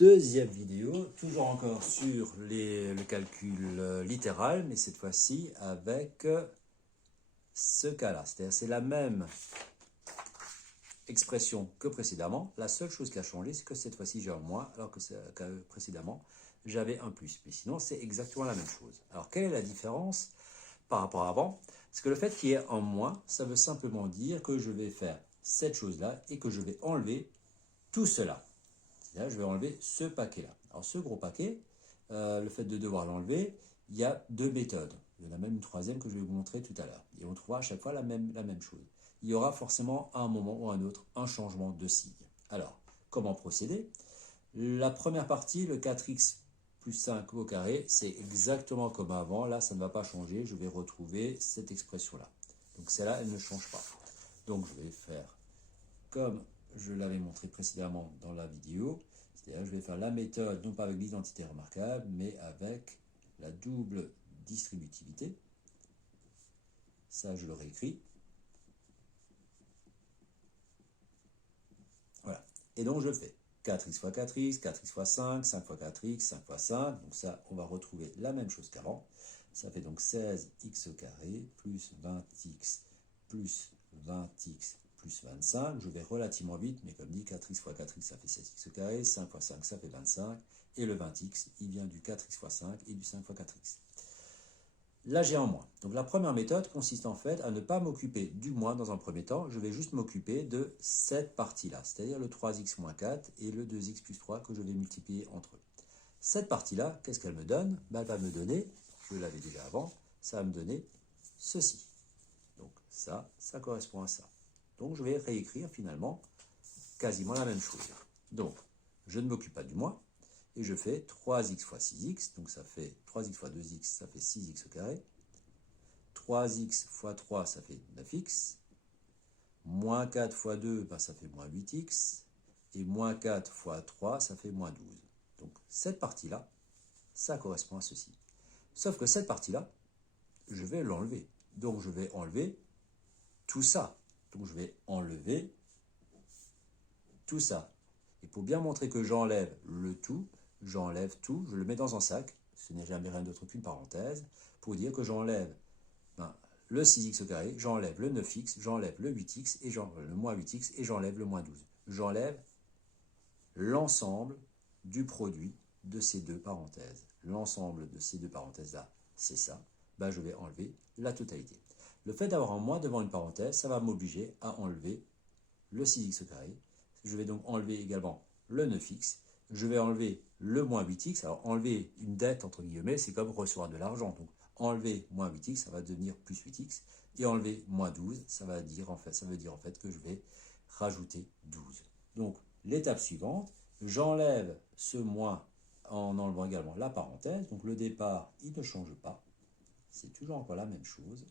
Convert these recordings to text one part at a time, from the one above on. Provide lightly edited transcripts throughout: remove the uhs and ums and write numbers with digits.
Deuxième vidéo, toujours encore sur le calcul littéral, mais cette fois-ci avec ce cas-là. C'est-à-dire c'est la même expression que précédemment. La seule chose qui a changé, c'est que cette fois-ci j'ai un moins, alors que précédemment j'avais un plus. Mais sinon, c'est exactement la même chose. Alors, quelle est la différence par rapport à avant? Parce que le fait qu'il y ait un moins, ça veut simplement dire que je vais faire cette chose-là et que je vais enlever tout cela. Là, je vais enlever ce paquet-là. Alors, ce gros paquet, le fait de devoir l'enlever, il y a deux méthodes. Il y en a même une troisième que je vais vous montrer tout à l'heure. Et on trouvera à chaque fois la même chose. Il y aura forcément à un moment ou à un autre un changement de signe. Alors, comment procéder? La première partie, le 4x plus 5 au carré, c'est exactement comme avant. Là, ça ne va pas changer. Je vais retrouver cette expression-là. Donc, celle-là, elle ne change pas. Donc, je vais faire comme je l'avais montré précédemment dans la vidéo, c'est-à-dire je vais faire la méthode, non pas avec l'identité remarquable, mais avec la double distributivité. Ça, je le réécris. Voilà. Et donc, je fais 4x fois 4x, 4x fois 5, 5 fois 4x, 5 fois 5. Donc ça, on va retrouver la même chose qu'avant. Ça fait donc 16x au carré plus 20x plus 20x plus 25. Je vais relativement vite, mais comme dit, 4x fois 4x, ça fait 16x au carré. 5 fois 5, ça fait 25. Et le 20x, il vient du 4x fois 5 et du 5 fois 4x. Là, j'ai un moins. Donc, la première méthode consiste en fait à ne pas m'occuper du moins dans un premier temps. Je vais juste m'occuper de cette partie-là, c'est-à-dire le 3x moins 4 et le 2x plus 3 que je vais multiplier entre eux. Cette partie-là, qu'est-ce qu'elle me donne? Elle va me donner, je l'avais déjà avant, ça va me donner ceci. Donc, ça correspond à ça. Donc, je vais réécrire finalement quasiment la même chose. Donc, je ne m'occupe pas du moins. Et je fais 3x fois 6x, donc ça fait 3x fois 2x, ça fait 6x au carré. 3x fois 3, ça fait 9x. Moins 4 fois 2, ben, ça fait moins 8x. Et moins 4 fois 3, ça fait moins 12. Donc cette partie-là, ça correspond à ceci. Sauf que cette partie-là, je vais l'enlever. Donc je vais enlever tout ça. Donc je vais enlever tout ça. Et pour bien montrer que j'enlève le tout, j'enlève tout, je le mets dans un sac, ce n'est jamais rien d'autre qu'une parenthèse, pour dire que j'enlève le 6x au carré, j'enlève le 9x, j'enlève le 8x, et le moins 8x, et j'enlève le moins 12. J'enlève l'ensemble du produit de ces deux parenthèses. L'ensemble de ces deux parenthèses-là, c'est ça. Ben, je vais enlever la totalité. Le fait d'avoir un moins devant une parenthèse, ça va m'obliger à enlever le 6x au carré. Je vais donc enlever également le 9x. Je vais enlever le moins 8x. Alors, enlever une dette, entre guillemets, c'est comme recevoir de l'argent. Donc, enlever moins 8x, ça va devenir plus 8x. Et enlever moins 12, ça veut dire en fait que je vais rajouter 12. Donc, l'étape suivante, j'enlève ce moins en enlevant également la parenthèse. Donc, le départ, il ne change pas. C'est toujours encore la même chose.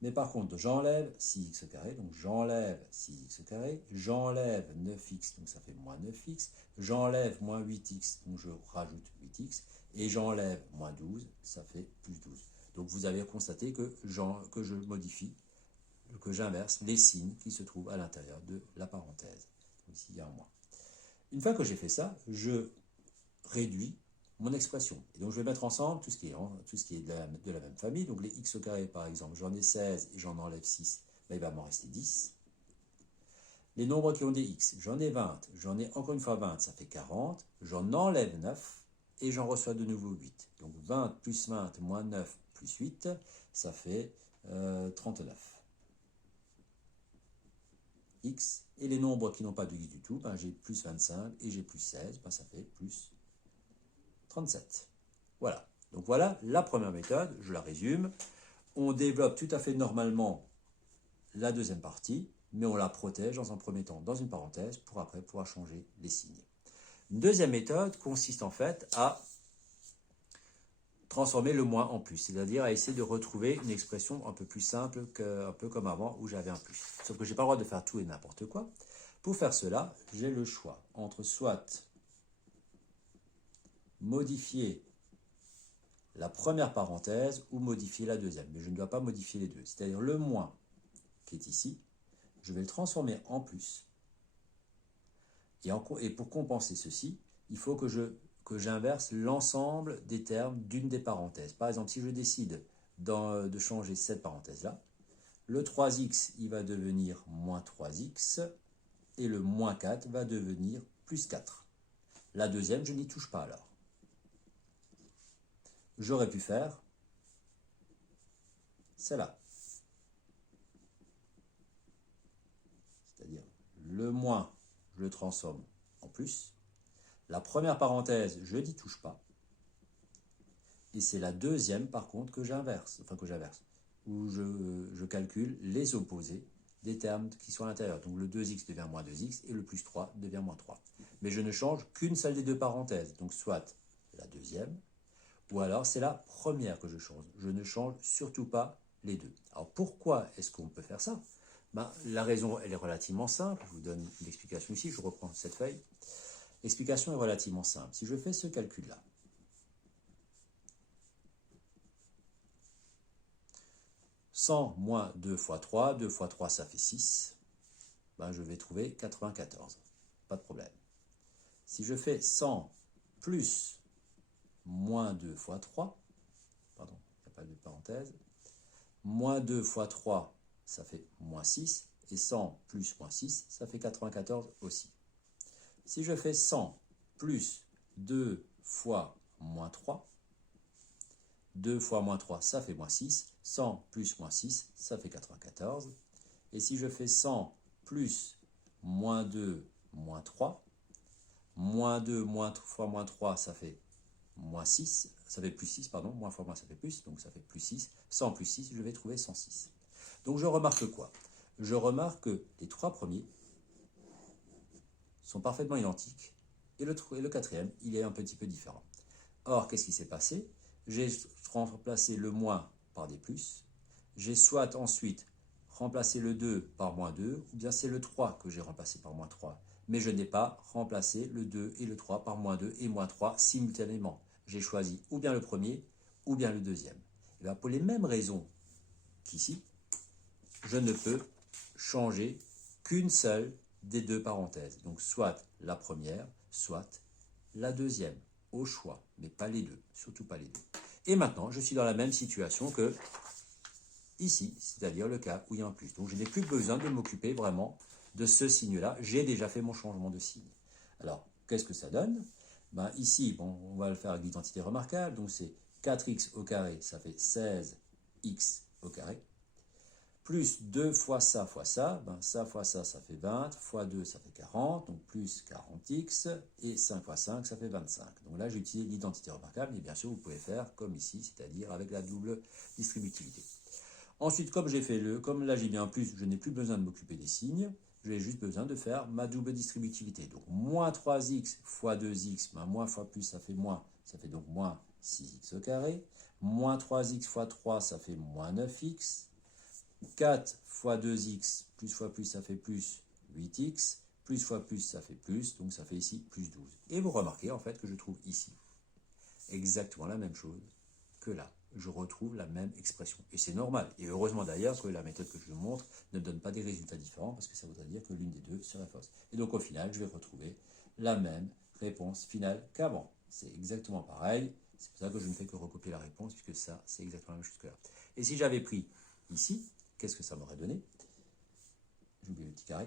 Mais par contre, j'enlève 6x au carré, donc j'enlève 6x au carré, j'enlève 9x, donc ça fait moins 9x, j'enlève moins 8x, donc je rajoute 8x, et j'enlève moins 12, ça fait plus 12. Donc vous avez constaté que je modifie, que j'inverse les signes qui se trouvent à l'intérieur de la parenthèse. Donc ici, il y a un moins. Une fois que j'ai fait ça, je réduis mon expression. Et donc, je vais mettre ensemble tout ce qui est de la même famille. Donc, les x au carré, par exemple, j'en ai 16 et j'en enlève 6, ben, il va m'en rester 10. Les nombres qui ont des x, j'en ai 20, j'en ai encore une fois 20, ça fait 40. J'en enlève 9 et j'en reçois de nouveau 8. Donc, 20 plus 20 moins 9 plus 8, ça fait 39. X. Et les nombres qui n'ont pas de x du tout, ben, j'ai plus 25 et j'ai plus 16, ben, ça fait plus 37. Voilà. Donc voilà la première méthode, je la résume. On développe tout à fait normalement la deuxième partie, mais on la protège dans un premier temps dans une parenthèse pour après pouvoir changer les signes. Une deuxième méthode consiste en fait à transformer le moins en plus, c'est-à-dire à essayer de retrouver une expression un peu plus simple, un peu comme avant où j'avais un plus. Sauf que je n'ai pas le droit de faire tout et n'importe quoi. Pour faire cela, j'ai le choix entre soit modifier la première parenthèse ou modifier la deuxième. Mais je ne dois pas modifier les deux. C'est-à-dire le moins qui est ici, je vais le transformer en plus. Et pour compenser ceci, il faut que j'inverse l'ensemble des termes d'une des parenthèses. Par exemple, si je décide de changer cette parenthèse-là, le 3x, il va devenir moins 3x, et le moins 4 va devenir plus 4. La deuxième, je n'y touche pas alors. J'aurais pu faire celle-là. C'est-à-dire le moins, je le transforme en plus. La première parenthèse, je n'y touche pas. Et c'est la deuxième, par contre, que j'inverse, où je calcule les opposés des termes qui sont à l'intérieur. Donc le 2x devient moins 2x et le plus 3 devient moins 3. Mais je ne change qu'une seule des deux parenthèses, donc soit la deuxième, ou alors c'est la première que je change. Je ne change surtout pas les deux. Alors pourquoi est-ce qu'on peut faire ça? La raison, elle est relativement simple. Je vous donne l'explication ici, je reprends cette feuille. L'explication est relativement simple. Si je fais ce calcul-là, 100 moins 2 fois 3, 2 fois 3 ça fait 6, je vais trouver 94, pas de problème. Si je fais 100 plus moins 2 fois 3, pardon, il n'y a pas de parenthèse, moins 2 fois 3, ça fait moins 6, et 100 plus moins 6, ça fait 94 aussi. Si je fais 100 plus 2 fois moins 3, 2 fois moins 3, ça fait moins 6. 100 plus moins 6, ça fait 94. Et si je fais 100 plus moins 2, moins 3, moins 2 fois moins 3, ça fait moins 6. Ça fait plus 6, pardon. Moins fois moins, ça fait plus. Donc ça fait plus 6. 100 plus 6, je vais trouver 106. Donc je remarque quoi? Je remarque que les trois premiers sont parfaitement identiques. Et le quatrième, il est un petit peu différent. Or, qu'est-ce qui s'est passé? J'ai remplacé le moins par des plus. J'ai soit ensuite remplacé le 2 par moins 2, ou bien c'est le 3 que j'ai remplacé par moins 3. Mais je n'ai pas remplacé le 2 et le 3 par moins 2 et moins 3 simultanément. J'ai choisi ou bien le premier, ou bien le deuxième. Et bien pour les mêmes raisons qu'ici, je ne peux changer qu'une seule des deux parenthèses. Donc soit la première, soit la deuxième, au choix, mais pas les deux, surtout pas les deux. Et maintenant, je suis dans la même situation que ici, c'est-à-dire le cas où il y a un plus. Donc je n'ai plus besoin de m'occuper vraiment de ce signe-là. J'ai déjà fait mon changement de signe. Alors, qu'est-ce que ça donne? Ici, on va le faire avec l'identité remarquable. Donc c'est 4x au carré, ça fait 16x au carré. Plus 2 fois ça, ça fois ça fait 20, fois 2, ça fait 40, donc plus 40x, et 5 fois 5, ça fait 25. Donc là, j'utilise l'identité remarquable, mais bien sûr, vous pouvez faire comme ici, c'est-à-dire avec la double distributivité. Ensuite, comme là j'ai bien un plus, je n'ai plus besoin de m'occuper des signes, j'ai juste besoin de faire ma double distributivité. Donc moins 3x fois 2x, moins fois plus, ça fait donc moins 6x au carré. Moins 3x fois 3, ça fait moins 9x. 4 fois 2x, plus fois plus, ça fait plus 8x. Plus fois plus, ça fait plus, donc ça fait ici plus 12. Et vous remarquez en fait que je trouve ici exactement la même chose que là. Je retrouve la même expression. Et c'est normal. Et heureusement d'ailleurs que la méthode que je vous montre ne donne pas des résultats différents parce que ça voudrait dire que l'une des deux serait fausse. Et donc au final, je vais retrouver la même réponse finale qu'avant. C'est exactement pareil. C'est pour ça que je ne fais que recopier la réponse puisque ça, c'est exactement la même chose que là. Et si j'avais pris ici, qu'est-ce que ça m'aurait donné? J'ai oublié le petit carré.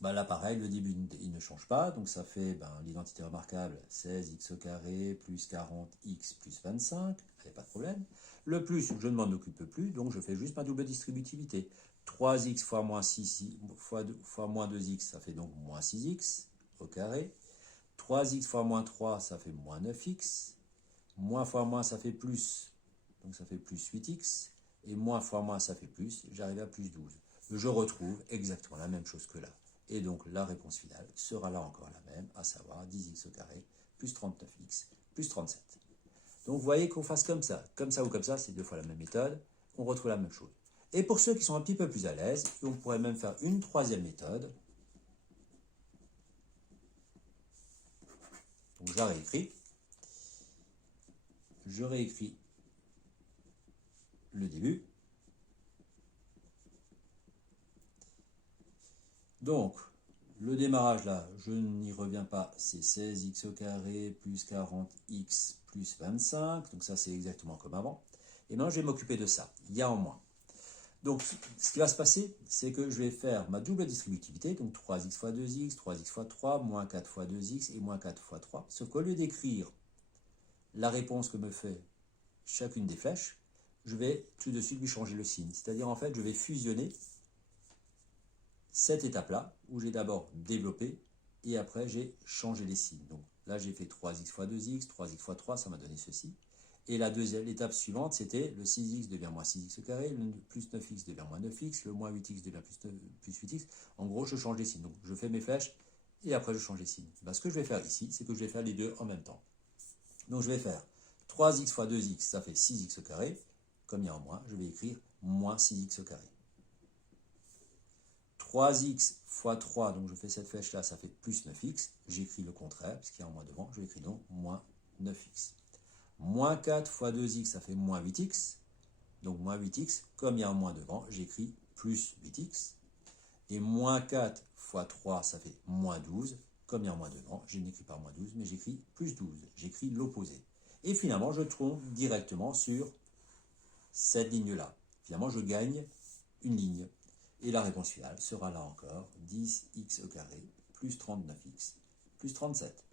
Là, pareil, le début, il ne change pas. Donc, ça fait l'identité remarquable, 16x au carré plus 40x plus 25. Il n'y a pas de problème. Le plus, je ne m'en occupe plus. Donc, je fais juste ma double distributivité. 3x fois moins 6 fois moins 2x, ça fait donc moins 6x au carré. 3x fois moins 3, ça fait moins 9x. Moins fois moins, ça fait plus. Donc, ça fait plus 8x. Et moins fois moins, ça fait plus. J'arrive à plus 12. Je retrouve exactement la même chose que là. Et donc la réponse finale sera là encore la même, à savoir 10x au carré plus 39x plus 37. Donc vous voyez qu'on fasse comme ça ou comme ça, c'est deux fois la même méthode, on retrouve la même chose. Et pour ceux qui sont un petit peu plus à l'aise, on pourrait même faire une troisième méthode. Donc je la réécris. Je réécris le début. Donc, Le démarrage là, je n'y reviens pas, c'est 16x au carré plus 40x plus 25. Donc ça, c'est exactement comme avant. Et maintenant, je vais m'occuper de ça. Il y a en moins. Donc, ce qui va se passer, c'est que je vais faire ma double distributivité, donc 3x fois 2x, 3x fois 3, moins 4 fois 2x et moins 4 fois 3. Sauf qu'au lieu d'écrire la réponse que me fait chacune des flèches, je vais tout de suite lui changer le signe. C'est-à-dire, en fait, je vais fusionner cette étape-là, où j'ai d'abord développé, et après, j'ai changé les signes. Donc là, j'ai fait 3x fois 2x, 3x fois 3, ça m'a donné ceci. Et l'étape suivante, c'était le 6x devient moins 6x au carré, le plus 9x devient moins 9x, le moins 8x devient plus 8x. En gros, je change les signes. Donc, je fais mes flèches et après, je change les signes. Ben, ce que je vais faire ici, c'est que je vais faire les deux en même temps. Donc, je vais faire 3x fois 2x, ça fait 6x au carré. Comme il y a en moins, je vais écrire moins 6x au carré. 3x fois 3, donc je fais cette flèche-là, ça fait plus 9x. J'écris le contraire, parce qu'il y a en moins devant, je vais écrire donc moins 9x. Moins 4 fois 2x, ça fait moins 8x. Donc moins 8x, comme il y a un moins devant, j'écris plus 8x. Et moins 4 fois 3, ça fait moins 12. Comme il y a un moins devant, je n'écris pas moins 12, mais j'écris plus 12. J'écris l'opposé. Et finalement, je tombe directement sur cette ligne-là. Finalement, je gagne une ligne. Et la réponse finale sera là encore 10x au carré plus 39x plus 37.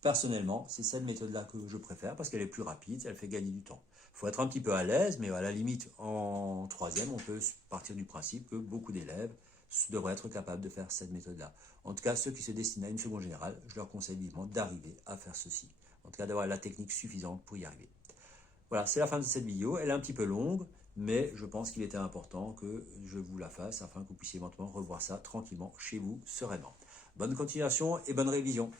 Personnellement, c'est cette méthode-là que je préfère parce qu'elle est plus rapide, elle fait gagner du temps. Il faut être un petit peu à l'aise, mais à la limite, en troisième, on peut partir du principe que beaucoup d'élèves devraient être capables de faire cette méthode-là. En tout cas, ceux qui se destinent à une seconde générale, je leur conseille vivement d'arriver à faire ceci. En tout cas, d'avoir la technique suffisante pour y arriver. Voilà, c'est la fin de cette vidéo. Elle est un petit peu longue, mais je pense qu'il était important que je vous la fasse afin que vous puissiez éventuellement revoir ça tranquillement chez vous, sereinement. Bonne continuation et bonne révision.